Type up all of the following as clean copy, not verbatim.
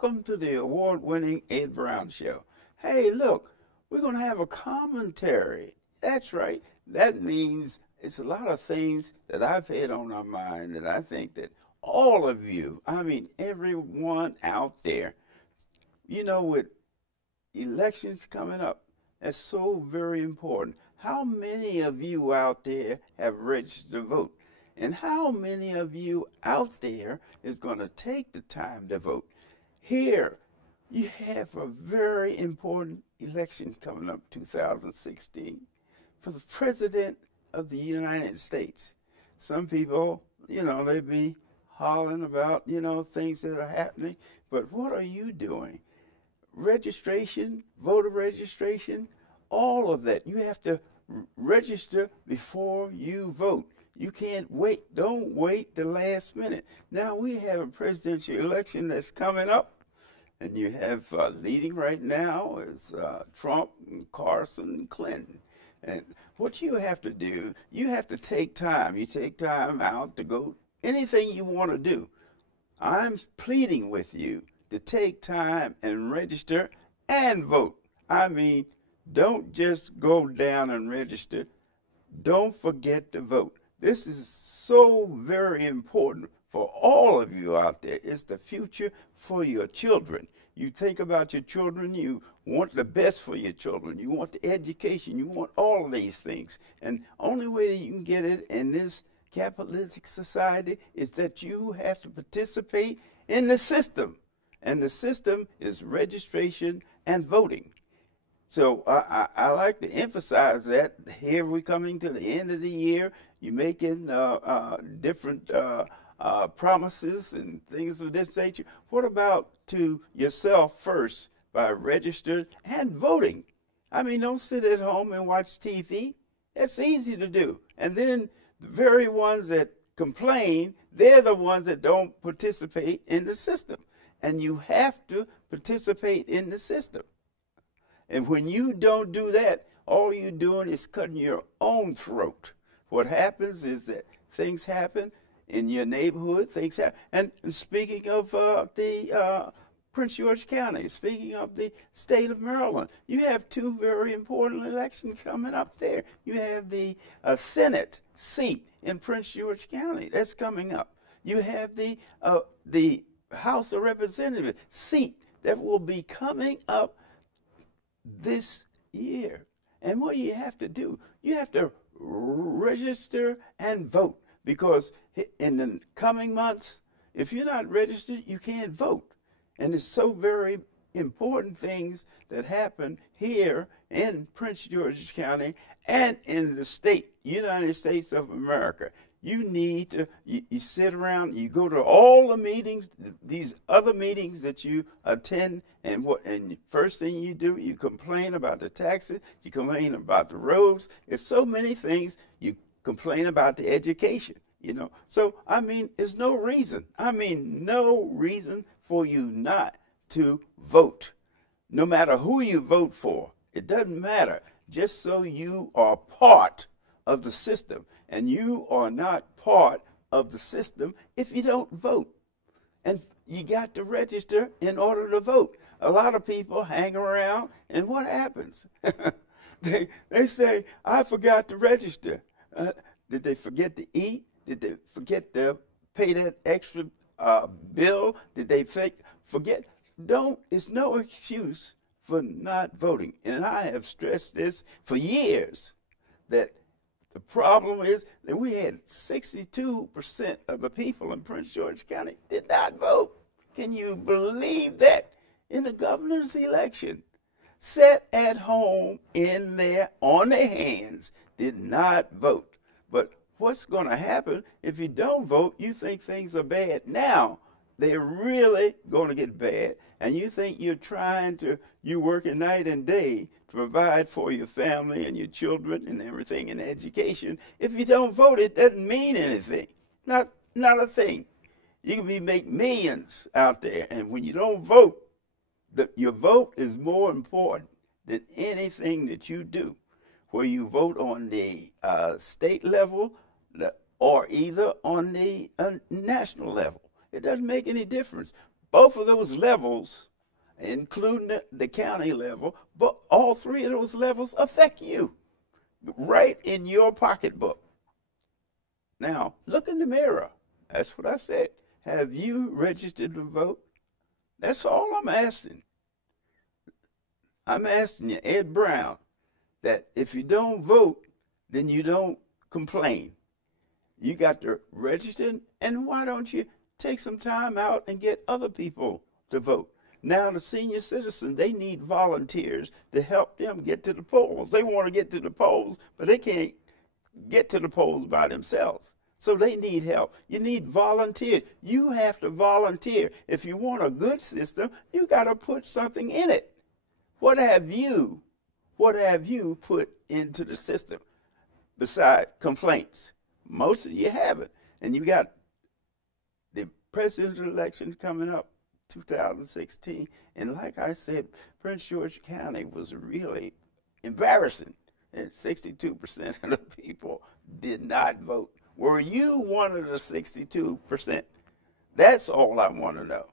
Welcome to the award-winning Ed Brown Show. Hey, look, we're going to have a commentary. That's right. That means it's a lot of things that I've had on my mind that I think that all of you, I mean, everyone out there, with elections coming up, that's so very important. How many of you out there have registered to vote? And how many of you out there is going to take the time to vote? Here, you have a very important election coming up, 2016, for the President of the United States. Some people, they be hollering about, things that are happening, but what are you doing? Registration, voter registration, all of that. You have to register before you vote. You can't wait. Don't wait the last minute. Now we have a presidential election that's coming up, and you have leading right now is Trump, and Carson, and Clinton. And what you have to do, you have to take time. You take time out to go anything you want to do. I'm pleading with you to take time and register and vote. I mean, don't just go down and register. Don't forget to vote. This is so very important for all of you out there. It's the future for your children. You think about your children, you want the best for your children. You want the education, you want all of these things. And only way that you can get it in this capitalistic society is that you have to participate in the system. And the system is registration and voting. So I like to emphasize that. Here we're coming to the end of the year. You're making different promises and things of this nature. What about to yourself first by registering and voting? I mean, don't sit at home and watch TV. That's easy to do. And then the very ones that complain, they're the ones that don't participate in the system. And you have to participate in the system. And when you don't do that, all you're doing is cutting your own throat. What happens is that things happen in your neighborhood, things happen. And speaking of the Prince George County, speaking of the state of Maryland, you have two very important elections coming up there. You have the Senate seat in Prince George County. That's coming up. You have the House of Representatives seat that will be coming up this year. And what do you have to do? You have to register and vote, because in the coming months, if you're not registered, you can't vote. And it's so very important things that happen here in Prince George's County and in the state, United States of America. You need to, you sit around, you go to all the meetings, these other meetings that you attend, and first thing you do, you complain about the taxes, you complain about the roads. It's so many things. You complain about the education, So, I mean, there's no reason for you not to vote. No matter who you vote for, it doesn't matter. Just so you are part of the system. And you are not part of the system if you don't vote. And you got to register in order to vote. A lot of people hang around, and what happens? They say, I forgot to register. Did they forget to eat? Did they forget to pay that extra bill? Did they forget? It's no excuse for not voting. And I have stressed this for years, that the problem is that we had 62% of the people in Prince George County did not vote. Can you believe that? In the governor's election, sat at home on their hands, did not vote. But what's going to happen if you don't vote? You think things are bad now. They're really going to get bad. And you think you're working night and day to provide for your family and your children and everything in education. If you don't vote, it doesn't mean anything. Not a thing. You can make millions out there. And when you don't vote, your vote is more important than anything that you do. Where you vote on the state level or either on the national level. It doesn't make any difference. both of those levels, including the county level, but all three of those levels affect you right in your pocketbook. Now, look in the mirror. That's what I said. Have you registered to vote? That's all I'm asking. I'm asking you, Ed Brown, that if you don't vote, then you don't complain. You got to register, and why don't you take some time out and get other people to vote? Now, the senior citizens, they need volunteers to help them get to the polls. They want to get to the polls, but they can't get to the polls by themselves. So they need help. You need volunteers. You have to volunteer. If you want a good system, you got to put something in it. What have you put into the system besides complaints? Most of you haven't. And you got the presidential election coming up, 2016. And like I said, Prince George County was really embarrassing. And 62% of the people did not vote. Were you one of the 62%? That's all I want to know.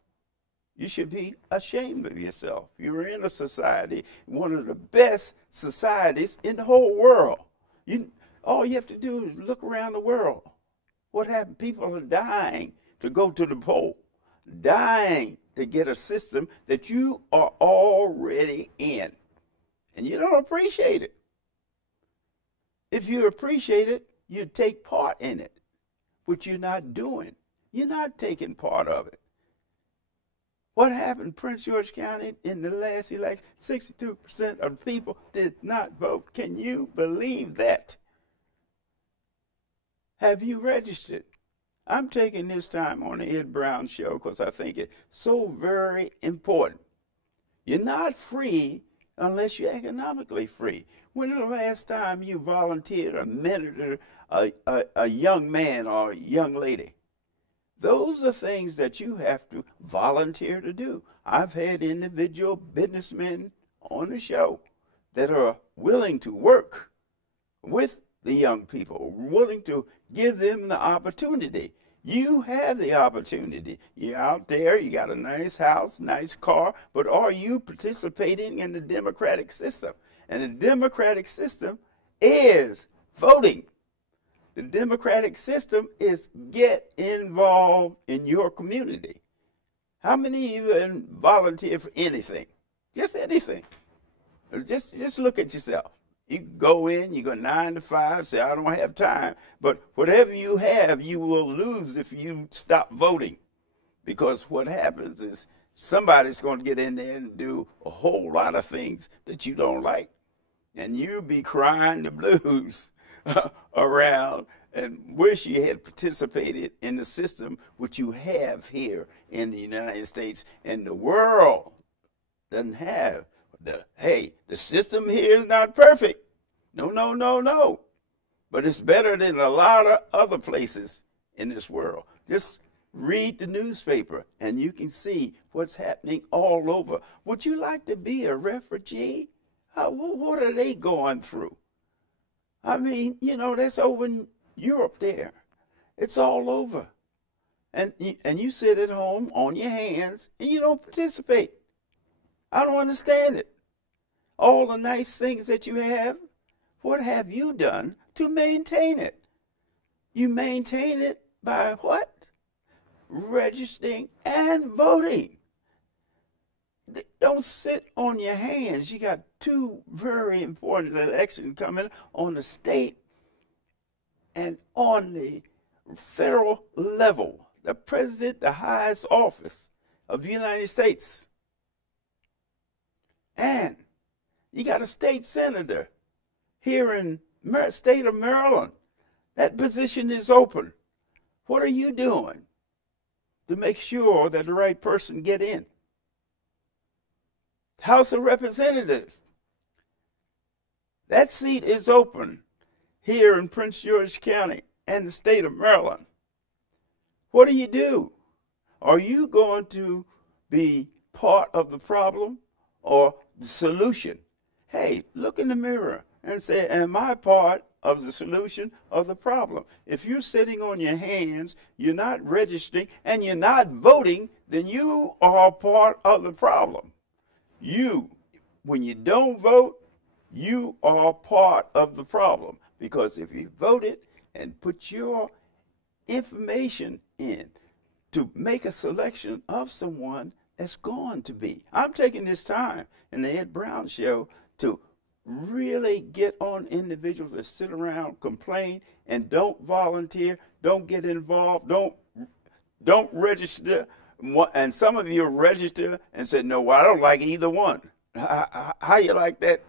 You should be ashamed of yourself. You're in a society, one of the best societies in the whole world. All you have to do is look around the world. What happened? People are dying to go to the poll, dying to get a system that you are already in. And you don't appreciate it. If you appreciate it, you take part in it, which you're not doing. You're not taking part of it. What happened in Prince George County in the last election? 62% of the people did not vote. Can you believe that? Have you registered? I'm taking this time on the Ed Brown Show because I think it's so very important. You're not free unless you're economically free. When was the last time you volunteered or mentored a young man or a young lady? Those are things that you have to volunteer to do. I've had individual businessmen on the show that are willing to work with the young people, willing to give them the opportunity. You have the opportunity. You're out there, you got a nice house, nice car, but are you participating in the democratic system? And the democratic system is voting. The democratic system is get involved in your community. How many of you volunteer for anything? Just anything. Just look at yourself. You go in, you go 9 to 5, say, I don't have time. But whatever you have, you will lose if you stop voting. Because what happens is somebody's going to get in there and do a whole lot of things that you don't like. And you'll be crying the blues around and wish you had participated in the system which you have here in the United States. And the world doesn't have the system here is not perfect. No. But it's better than a lot of other places in this world. Just read the newspaper and you can see what's happening all over. Would you like to be a refugee? What are they going through? I mean, that's over in Europe there. It's all over. And you sit at home on your hands and you don't participate. I don't understand it. All the nice things that you have, what have you done to maintain it? You maintain it by what? Registering and voting. Don't sit on your hands. You got two very important elections coming on the state and on the federal level. The president, the highest office of the United States. And you got a state senator here in state of Maryland. That position is open. What are you doing to make sure that the right person get in? House of Representatives. That seat is open here in Prince George County and the state of Maryland. What do? Are you going to be part of the problem or the solution? Hey, look in the mirror and say, am I part of the solution of the problem. If you're sitting on your hands, you're not registering, and you're not voting, then you are part of the problem. When you don't vote, you are part of the problem. Because if you voted and put your information in to make a selection of someone that's going to be. I'm taking this time in the Ed Brown Show to really get on individuals that sit around, complain, and don't volunteer, don't get involved, don't register. And some of you register and say, no, well, I don't like either one. How you like that?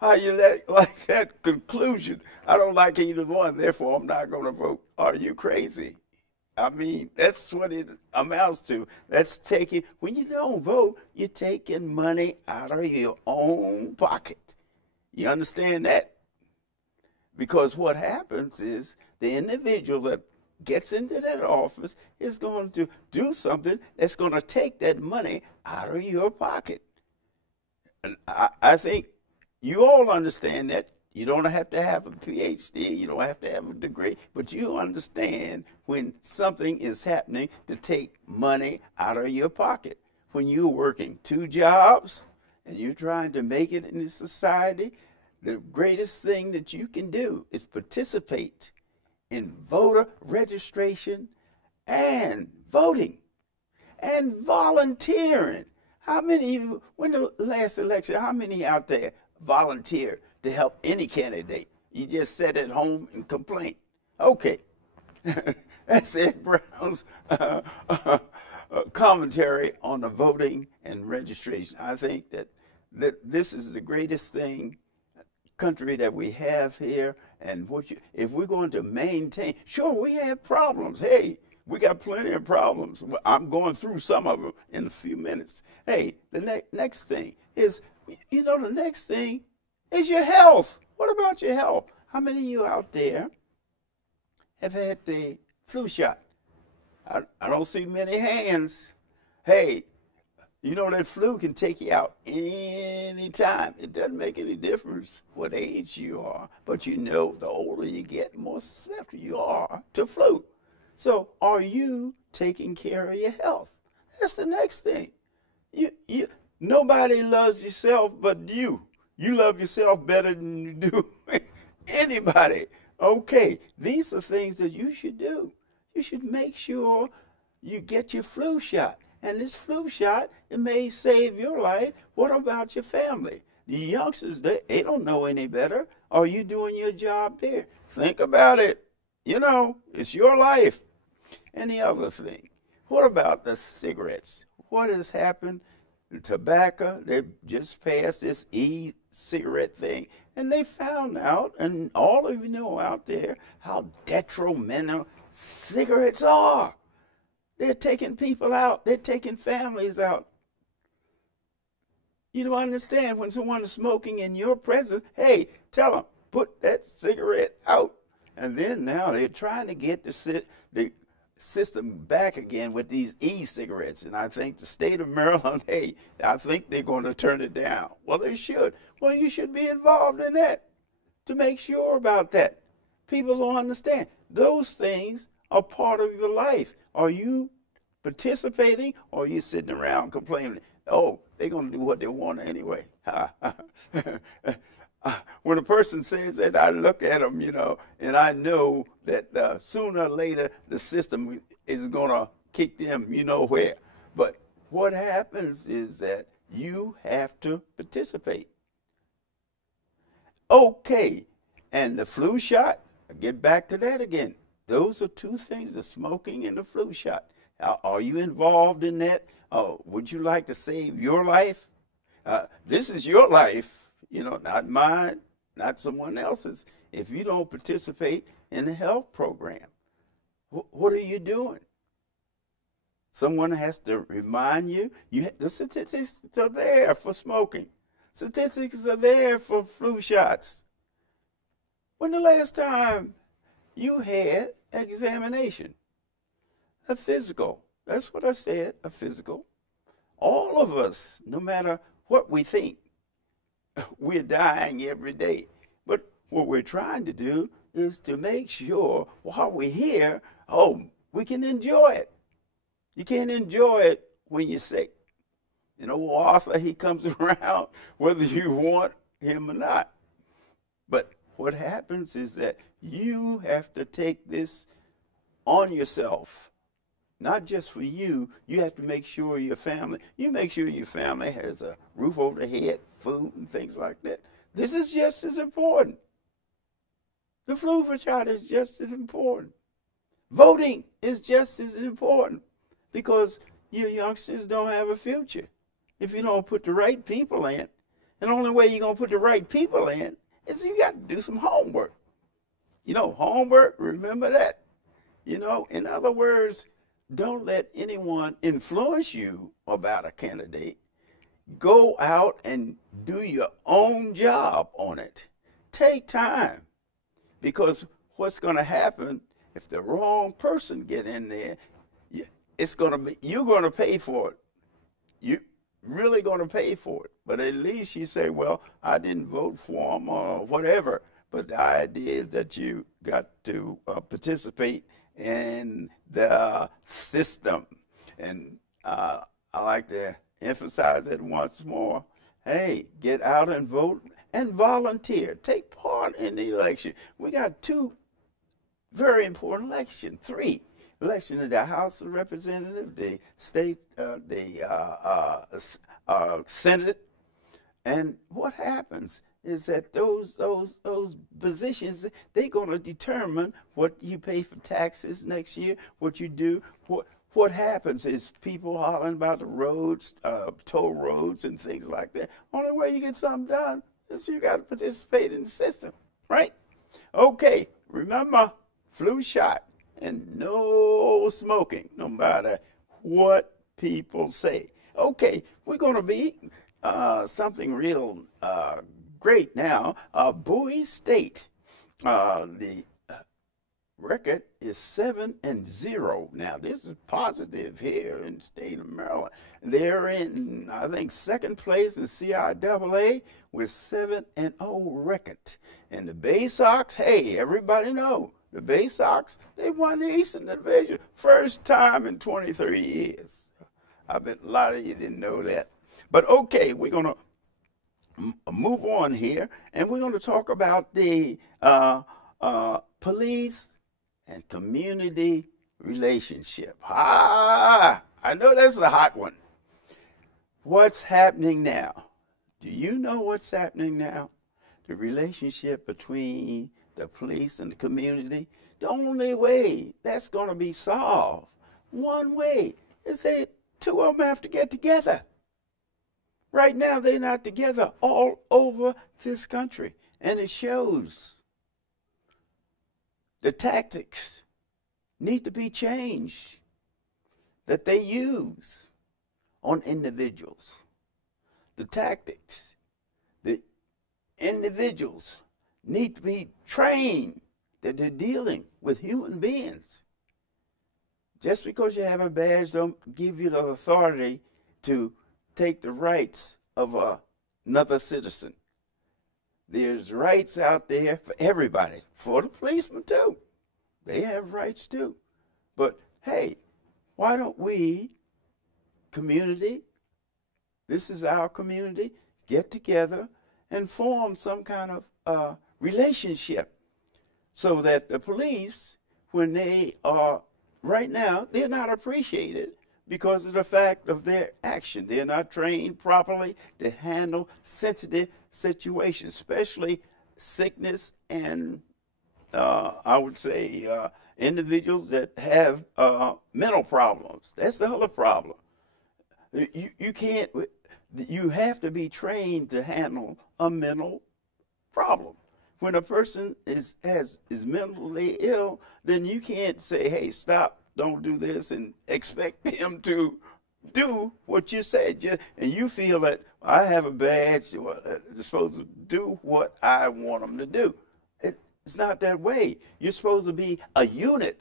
How you like that conclusion? I don't like either one, therefore I'm not going to vote. Are you crazy? I mean, that's what it amounts to. When you don't vote, you're taking money out of your own pocket. You understand that? Because what happens is the individual that gets into that office is going to do something that's going to take that money out of your pocket. And I think you all understand that. You don't have to have a PhD. You don't have to have a degree. But you understand when something is happening to take money out of your pocket. When you're working 2 jobs and you're trying to make it in this society, the greatest thing that you can do is participate in voter registration and voting and volunteering. How many of you, when the last election, how many out there volunteered to help any candidate? You just sat at home and complained. Okay. That's Ed Brown's commentary on the voting and registration. I think that this is the greatest country that we have here. And if we're going to maintain, sure, we have problems. Hey, we got plenty of problems. I'm going through some of them in a few minutes. Hey, the next thing is, the next thing is your health. What about your health? How many of you out there have had the flu shot? I don't see many hands. Hey, that flu can take you out any time. It doesn't make any difference what age you are, but the older you get, more susceptible you are to flu. So are you taking care of your health? That's the next thing. Nobody loves yourself but you. You love yourself better than you do anybody. Okay, these are things that you should do. You should make sure you get your flu shot. And this flu shot, it may save your life. What about your family? The youngsters, they don't know any better. Are you doing your job there? Think about it. It's your life. And the other thing, what about the cigarettes? What has happened? The tobacco, they just passed this e-cigarette thing, and they found out, and all of you know out there, how detrimental cigarettes are. They're taking people out. They're taking families out. You don't understand when someone is smoking in your presence, hey, tell them, put that cigarette out. And then now they're trying to get the system back again with these e-cigarettes. And I think the state of Maryland, hey, I think they're going to turn it down. Well, they should. Well, you should be involved in that to make sure about that. People don't understand. Those things are part of your life. Are you participating, or are you sitting around complaining, oh, they're going to do what they want anyway? When a person says that, I look at them, and I know that sooner or later the system is going to kick them, where. But what happens is that you have to participate. Okay, and the flu shot, I'll get back to that again. Those are 2 things, the smoking and the flu shot. Are you involved in that? Would you like to save your life? This is your life. Not mine, not someone else's. If you don't participate in the health program, what are you doing? Someone has to remind you. The statistics are there for smoking. Statistics are there for flu shots. When the last time you had an examination? A physical. That's what I said, a physical. All of us, no matter what we think, we're dying every day. But what we're trying to do is to make sure while we're here, we can enjoy it. You can't enjoy it when you're sick. You know, Arthur, he comes around whether you want him or not. But what happens is that you have to take this on yourself. Not just for you. You have to make sure your family has a roof over their head, food, and things like that. This is just as important. The flu shot is just as important. Voting is just as important because your youngsters don't have a future if you don't put the right people in. And the only way you're going to put the right people in is you got to do some homework. You know, homework, remember that. You know, in other words, don't let anyone influence you about a candidate. Go out and do your own job on it. Take time. Because what's going to happen if the wrong person get in there, you're going to pay for it. You're really going to pay for it. But at least you say, well, I didn't vote for him or whatever. But the idea is that you got to participate in the system. And I like to emphasize it once more. Hey, get out and vote and volunteer. Take part in the election. We got two very important elections, three. Election of the House of Representatives, the state, Senate. And what happens is that those positions, they're going to determine what you pay for taxes next year, what you do. What happens is people hollering about the roads, toll roads and things like that. Only way you get something done is you got to participate in the system, right? Okay, remember, flu shot and no smoking, no matter what people say. Okay, we're going to be something real great now. Bowie State, the record is 7-0. Now, this is positive here in the state of Maryland. They're in, I think, second place in CIAA with 7-0 record. And the Bay Sox, hey, everybody know, the Bay Sox, they won the Eastern Division. First time in 23 years. I bet a lot of you didn't know that. But okay, we're going to move on here, and we're going to talk about the police and community relationship. I know that's a hot one. What's happening now? Do you know what's happening now? The relationship between the police and the community. The only way that's going to be solved, one way, is that two of them have to get together. Right now, they're not together all over this country, and it shows. The tactics need to be changed that they use on individuals. The tactics, the individuals need to be trained that they're dealing with human beings. Just because you have a badge don't give you the authority to take the rights of another citizen. There's rights out there for everybody, for the policemen too. They have rights too. But hey, why don't we, community, this is our community, get together and form some kind of relationship so that the police, when they are, right now, they're not appreciated because of the fact of their action. They're not trained properly to handle sensitive situations, especially sickness and, I would say, individuals that have mental problems. That's the other problem. You can't, you have to be trained to handle a mental problem. When a person is mentally ill, then you can't say, hey, stop, don't do this, and expect them to do what you said. And you feel that I have a badge, they're supposed to do what I want them to do. It's not that way. You're supposed to be a unit.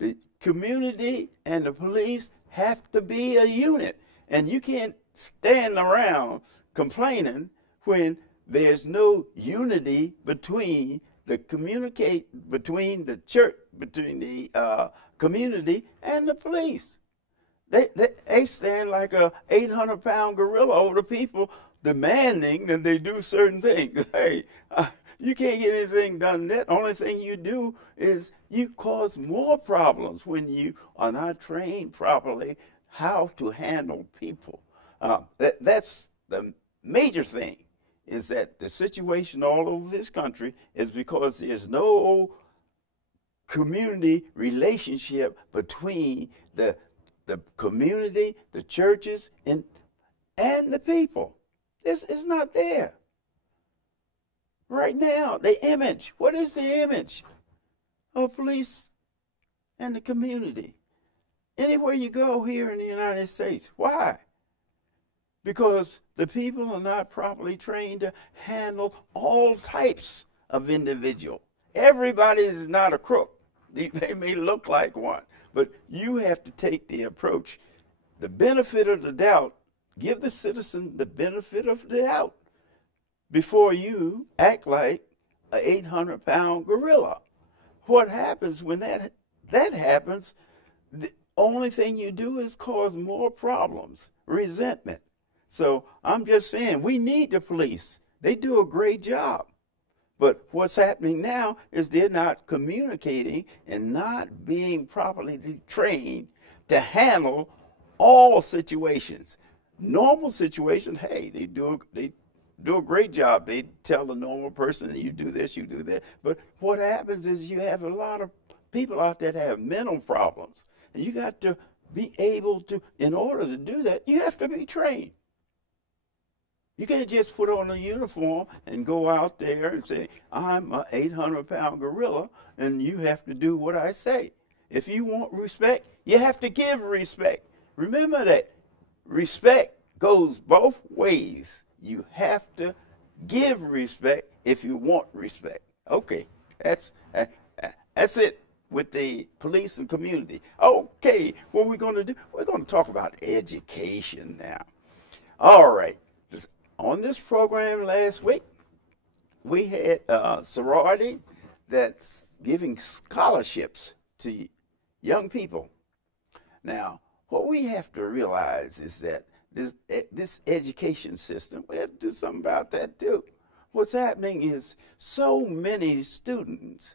The community and the police have to be a unit. And you can't stand around complaining when there's no unity between between the church, between the community and the police. They stand like a 800-pound gorilla over the people, demanding that they do certain things. Hey, you can't get anything done. That only thing you do is you cause more problems when you are not trained properly how to handle people. That's the major thing, is that the situation all over this country is because there's no community relationship between the community, the churches, and the people. It's not there. Right now, the image. What is the image of police and the community? Anywhere you go here in the United States. Why? Because the people are not properly trained to handle all types of individual. Everybody is not a crook. They may look like one, but you have to take the approach, the benefit of the doubt, give the citizen the benefit of the doubt before you act like an 800-pound gorilla. What happens when that happens, the only thing you do is cause more problems, resentment. So I'm just saying, we need the police. They do a great job. But what's happening now is they're not communicating and not being properly trained to handle all situations. Normal situations, hey, they do a great job. They tell the normal person, you do this, you do that. But what happens is you have a lot of people out there that have mental problems. And you got to be able to, in order to do that, you have to be trained. You can't just put on a uniform and go out there and say, I'm an 800-pound gorilla, and you have to do what I say. If you want respect, you have to give respect. Remember that respect goes both ways. You have to give respect if you want respect. Okay, that's it with the police and community. Okay, what we're going to do, we're going to talk about education now. All right. On this program last week, we had a sorority that's giving scholarships to young people. Now, what we have to realize is that this education system, we have to do something about that too. What's happening is so many students,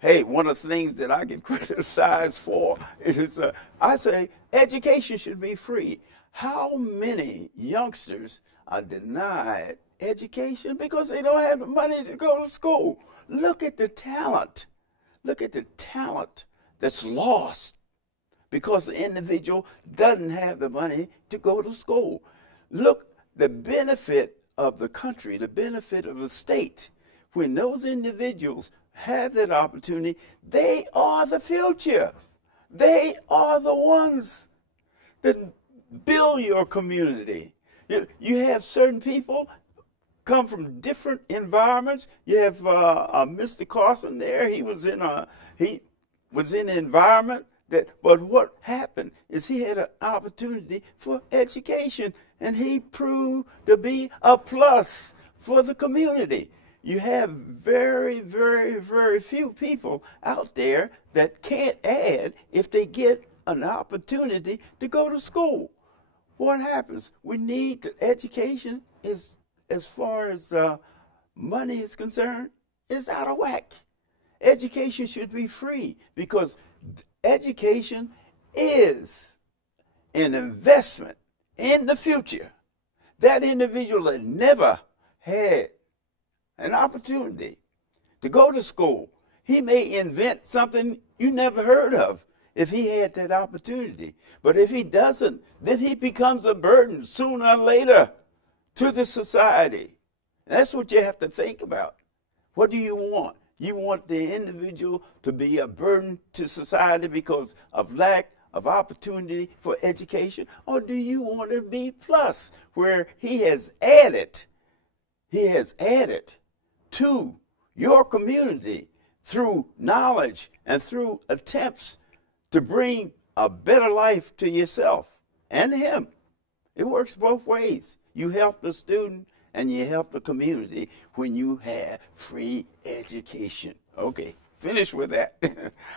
hey, one of the things that I get criticized for is I say education should be free. How many youngsters are denied education because they don't have the money to go to school? Look at the talent. Look at the talent that's lost because the individual doesn't have the money to go to school. Look, the benefit of the country, the benefit of the state, when those individuals have that opportunity, they are the future. They are the ones that build your community. You have certain people come from different environments. You have Mr. Carson there. He was in an environment but what happened is he had an opportunity for education, and he proved to be a plus for the community. You have very, very, very few people out there that can't add if they get an opportunity to go to school. What happens? We need education is, as far as money is concerned, is out of whack. Education should be free because education is an investment in the future. That individual that never had an opportunity to go to school, he may invent something you never heard of if he had that opportunity. But if he doesn't, then he becomes a burden sooner or later to the society. That's what you have to think about. What do you want? You want the individual to be a burden to society because of lack of opportunity for education? Or do you want to be plus, where he has added to your community through knowledge and through attempts to bring a better life to yourself and him? It works both ways. You help the student and you help the community when you have free education. Okay, finish with that.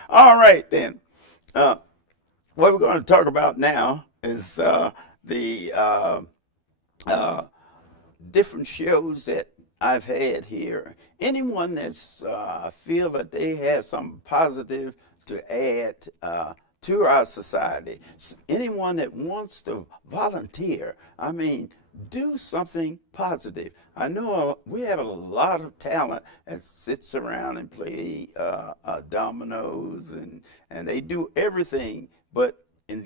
All right, then. What we're going to talk about now is the different shows that I've had here. Anyone that's feel that they have something positive to add to our society, anyone that wants to volunteer, I mean, do something positive. I know we have a lot of talent that sits around and play dominoes, and they do everything but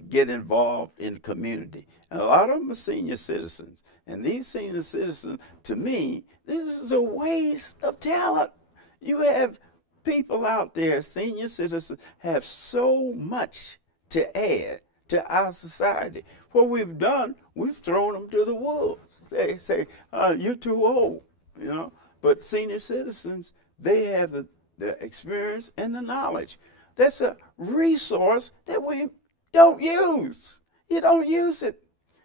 get involved in the community. And a lot of them are senior citizens. And these senior citizens, to me, this is a waste of talent. You have people out there, senior citizens, have so much to add to our society. What we've done, we've thrown them to the wolves. Say, you're too old, you know. But senior citizens, they have the experience and the knowledge. That's a resource that we don't use. You don't use it.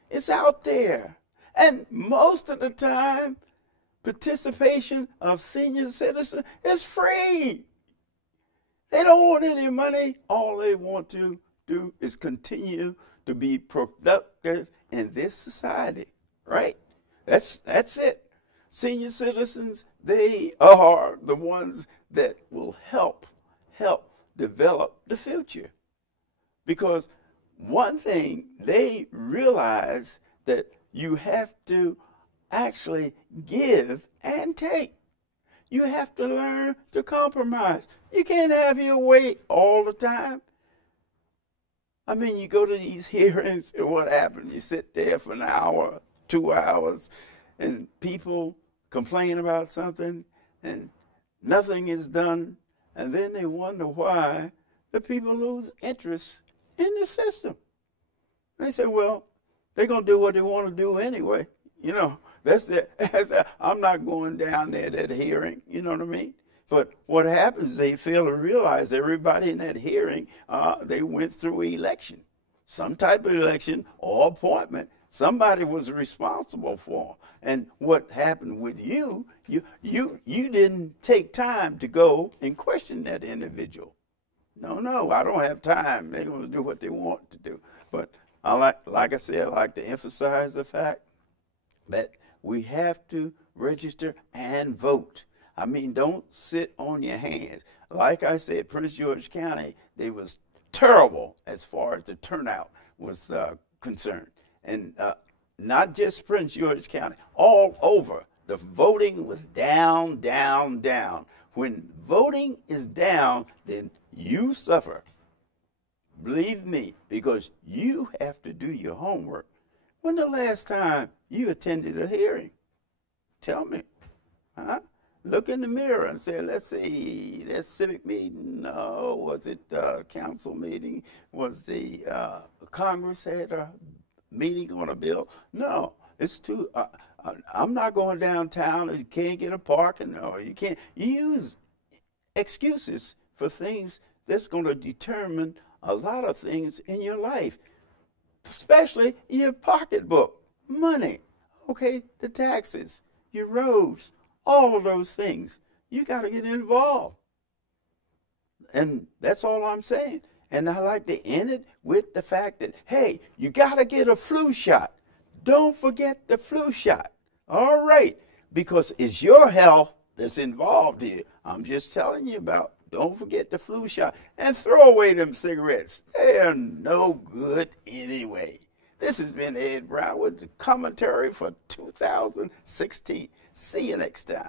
It's out there. And most of the time, participation of senior citizens is free. They don't want any money. All they want to do is continue to be productive in this society, right? That's it. Senior citizens, they are the ones that will help develop the future. Because one thing, they realize that you have to actually give and take. You have to learn to compromise. You can't have your way all the time. I mean, you go to these hearings, and what happens? You sit there for an hour, 2 hours, and people complain about something, and nothing is done, and then they wonder why the people lose interest in the system. They say, well, they're going to do what they want to do anyway. You know, I'm not going down there at that hearing, you know what I mean? But what happens is they fail to realize everybody in that hearing, they went through election, some type of election or appointment. Somebody was responsible for. And what happened with you didn't take time to go and question that individual. No, I don't have time. They're going to do what they want to do. But like I said, I like to emphasize the fact that we have to register and vote. I mean, don't sit on your hands. Like I said, Prince George County, they was terrible as far as the turnout was concerned. And not just Prince George County, all over, the voting was down, down, down. When voting is down, then you suffer. Believe me, because you have to do your homework. When the last time you attended a hearing? Tell me. Huh? Look in the mirror and say, let's see, that civic meeting, no, was it a council meeting? Was the Congress had a meeting on a bill? No, it's too, I'm not going downtown if you can't get a parking, or you can't. You use excuses for things that's going to determine a lot of things in your life, especially your pocketbook, money, okay, the taxes, your roads, all of those things. You got to get involved. And that's all I'm saying. And I like to end it with the fact that, hey, you got to get a flu shot. Don't forget the flu shot. All right. Because it's your health that's involved here. I'm just telling you about. Don't forget the flu shot. And throw away them cigarettes. They are no good anyway. This has been Ed Brown with the commentary for 2016. See you next time.